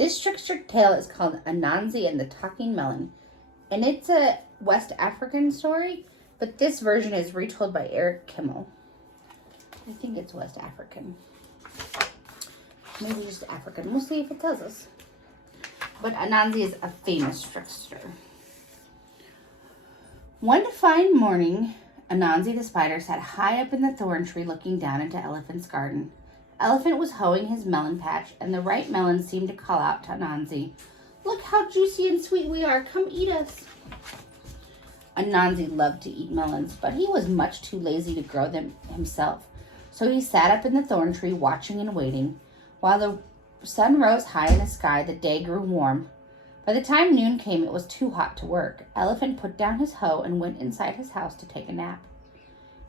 This trickster tale is called Anansi and the Talking Melon, and it's a West African story, but this version is retold by Eric Kimmel. I think it's West African. Maybe just African. We'll see if it tells us. But Anansi is a famous trickster. One fine morning, Anansi the spider sat high up in the thorn tree looking down into Elephant's garden. Elephant was hoeing his melon patch, and the ripe melon seemed to call out to Anansi, "Look how juicy and sweet we are. Come eat us." Anansi loved to eat melons, but he was much too lazy to grow them himself. So he sat up in the thorn tree watching and waiting. While the sun rose high in the sky, the day grew warm. By the time noon came, it was too hot to work. Elephant put down his hoe and went inside his house to take a nap.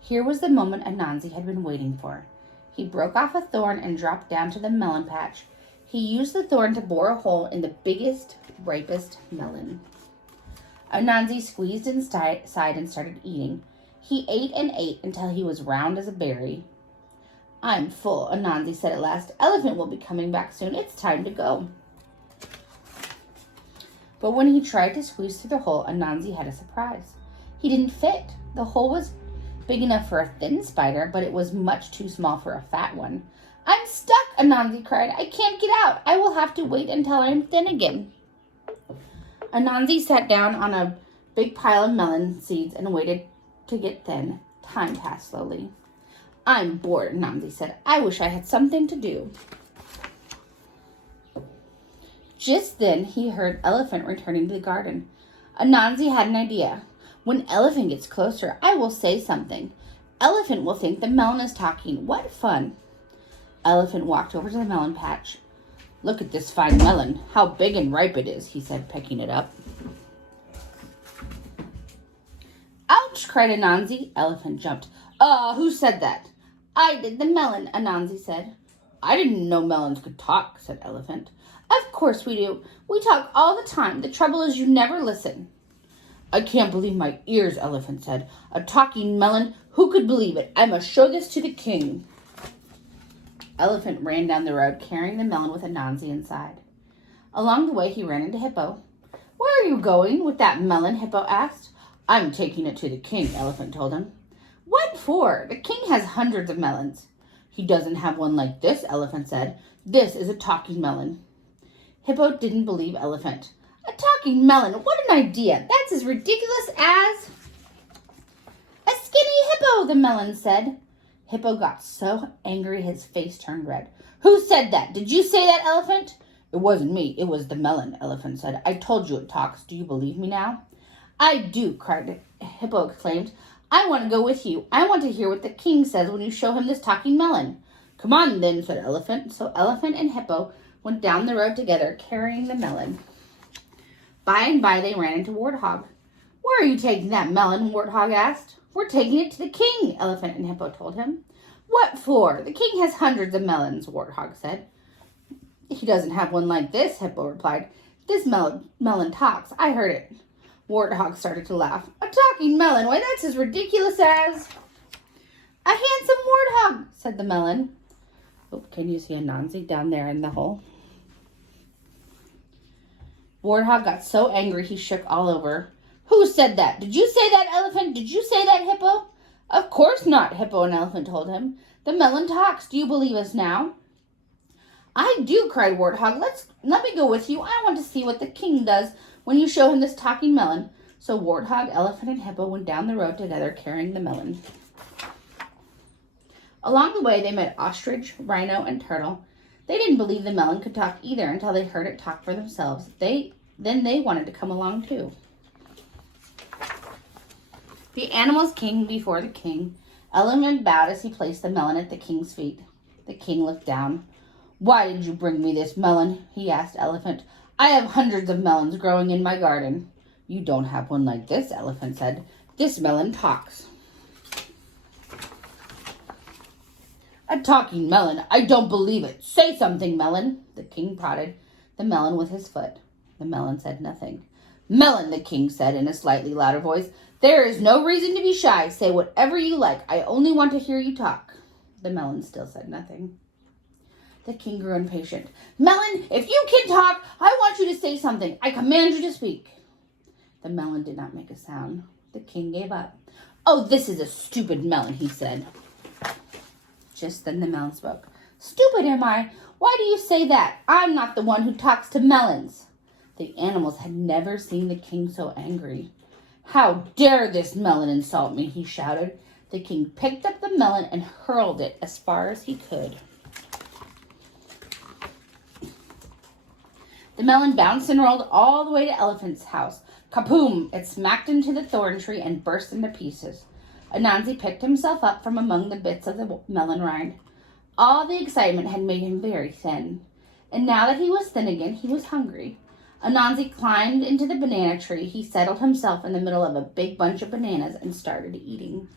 Here was the moment Anansi had been waiting for. He broke off a thorn and dropped down to the melon patch. He used the thorn to bore a hole in the biggest, ripest melon. Anansi squeezed inside and started eating. He ate and ate until he was round as a berry. "I'm full," Anansi said at last. "Elephant will be coming back soon. It's time to go." But when he tried to squeeze through the hole, Anansi had a surprise. He didn't fit. The hole was big enough for a thin spider, but it was much too small for a fat one. "I'm stuck," Anansi cried. "I can't get out. I will have to wait until I'm thin again." Anansi sat down on a big pile of melon seeds and waited to get thin. Time passed slowly. "I'm bored," Anansi said. "I wish I had something to do." Just then he heard Elephant returning to the garden. Anansi had an idea. "When Elephant gets closer, I will say something. Elephant will think the melon is talking. What fun!" Elephant walked over to the melon patch. "Look at this fine melon. How big and ripe it is," he said, picking it up. "Ouch!" cried Anansi. Elephant jumped. Who said that?" "I did the melon," Anansi said. "I didn't know melons could talk," said Elephant. "Of course we do. We talk all the time. The trouble is you never listen." "I can't believe my ears," Elephant said. "A talking melon? Who could believe it? I must show this to the king." Elephant ran down the road carrying the melon with Anansi inside. Along the way he ran into Hippo. "Where are you going with that melon?" Hippo asked. "I'm taking it to the king," Elephant told him. "What for? The king has hundreds of melons." "He doesn't have one like this," Elephant said. "This is a talking melon." Hippo didn't believe Elephant. "A talking melon? What an idea! That's as ridiculous as—" "A skinny hippo," the melon said. Hippo got so angry his face turned red. "Who said that? Did you say that, Elephant?" "It wasn't me. It was the melon," Elephant said. "I told you it talks. Do you believe me now?" "I do," Hippo exclaimed. "I want to go with you. I want to hear what the king says when you show him this talking melon." "Come on then," said Elephant. So Elephant and Hippo went down the road together carrying the melon. By and by they ran into Warthog. "Where are you taking that melon?" Warthog asked. "We're taking it to the king," Elephant and Hippo told him. "What for? The king has hundreds of melons," Warthog said. "He doesn't have one like this," Hippo replied. "This melon talks. I heard it." Warthog started to laugh. "A talking melon? Why, that's as ridiculous as—" "A handsome warthog," said the melon. Oh, can you see Anansi down there in the hole? Warthog got so angry he shook all over. "Who said that? Did you say that, Elephant? Did you say that, Hippo?" "Of course not," Hippo and Elephant told him. "The melon talks. Do you believe us now?" "I do," cried Warthog. Let me go with you. I want to see what the king does when you show him this talking melon." So Warthog, Elephant, and Hippo went down the road together carrying the melon. Along the way they met Ostrich, Rhino, and Turtle. They didn't believe the melon could talk either until they heard it talk for themselves. Then they wanted to come along too. The animals came before the king. Elephant bowed as he placed the melon at the king's feet. The king looked down. "Why did you bring me this melon?" he asked Elephant. "I have hundreds of melons growing in my garden." "You don't have one like this," Elephant said. "This melon talks." "A talking melon? I don't believe it. Say something, melon." The king prodded the melon with his foot. The melon said nothing. "Melon," the king said in a slightly louder voice, "there is no reason to be shy. Say whatever you like. I only want to hear you talk." The melon still said nothing. The king grew impatient. Melon, if you can talk, I want you to say something. I command you to speak. The melon did not make a sound. The king gave up. Oh, this is a stupid melon, he said. Just then the melon spoke. Stupid am I? Why do you say that? I'm not the one who talks to melons. The animals had never seen the king so angry. How dare this melon insult me, he shouted. The king picked up the melon and hurled it as far as he could. The melon bounced and rolled all the way to Elephant's house. Kapoom! It smacked into the thorn tree and burst into pieces. Anansi picked himself up from among the bits of the melon rind. All the excitement had made him very thin. And now that he was thin again, he was hungry. Anansi climbed into the banana tree. He settled himself in the middle of a big bunch of bananas and started eating.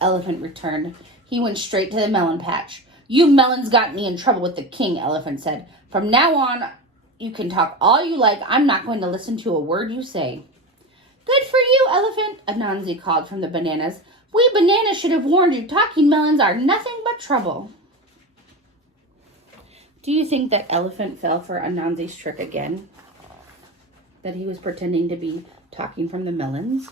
Elephant returned. He went straight to the melon patch. You melons got me in trouble with the king, Elephant said. From now on, you can talk all you like. I'm not going to listen to a word you say. Good for you, Elephant, Anansi called from the bananas. We bananas should have warned you. Talking melons are nothing but trouble. Do you think that Elephant fell for Anansi's trick again? That he was pretending to be talking from the melons?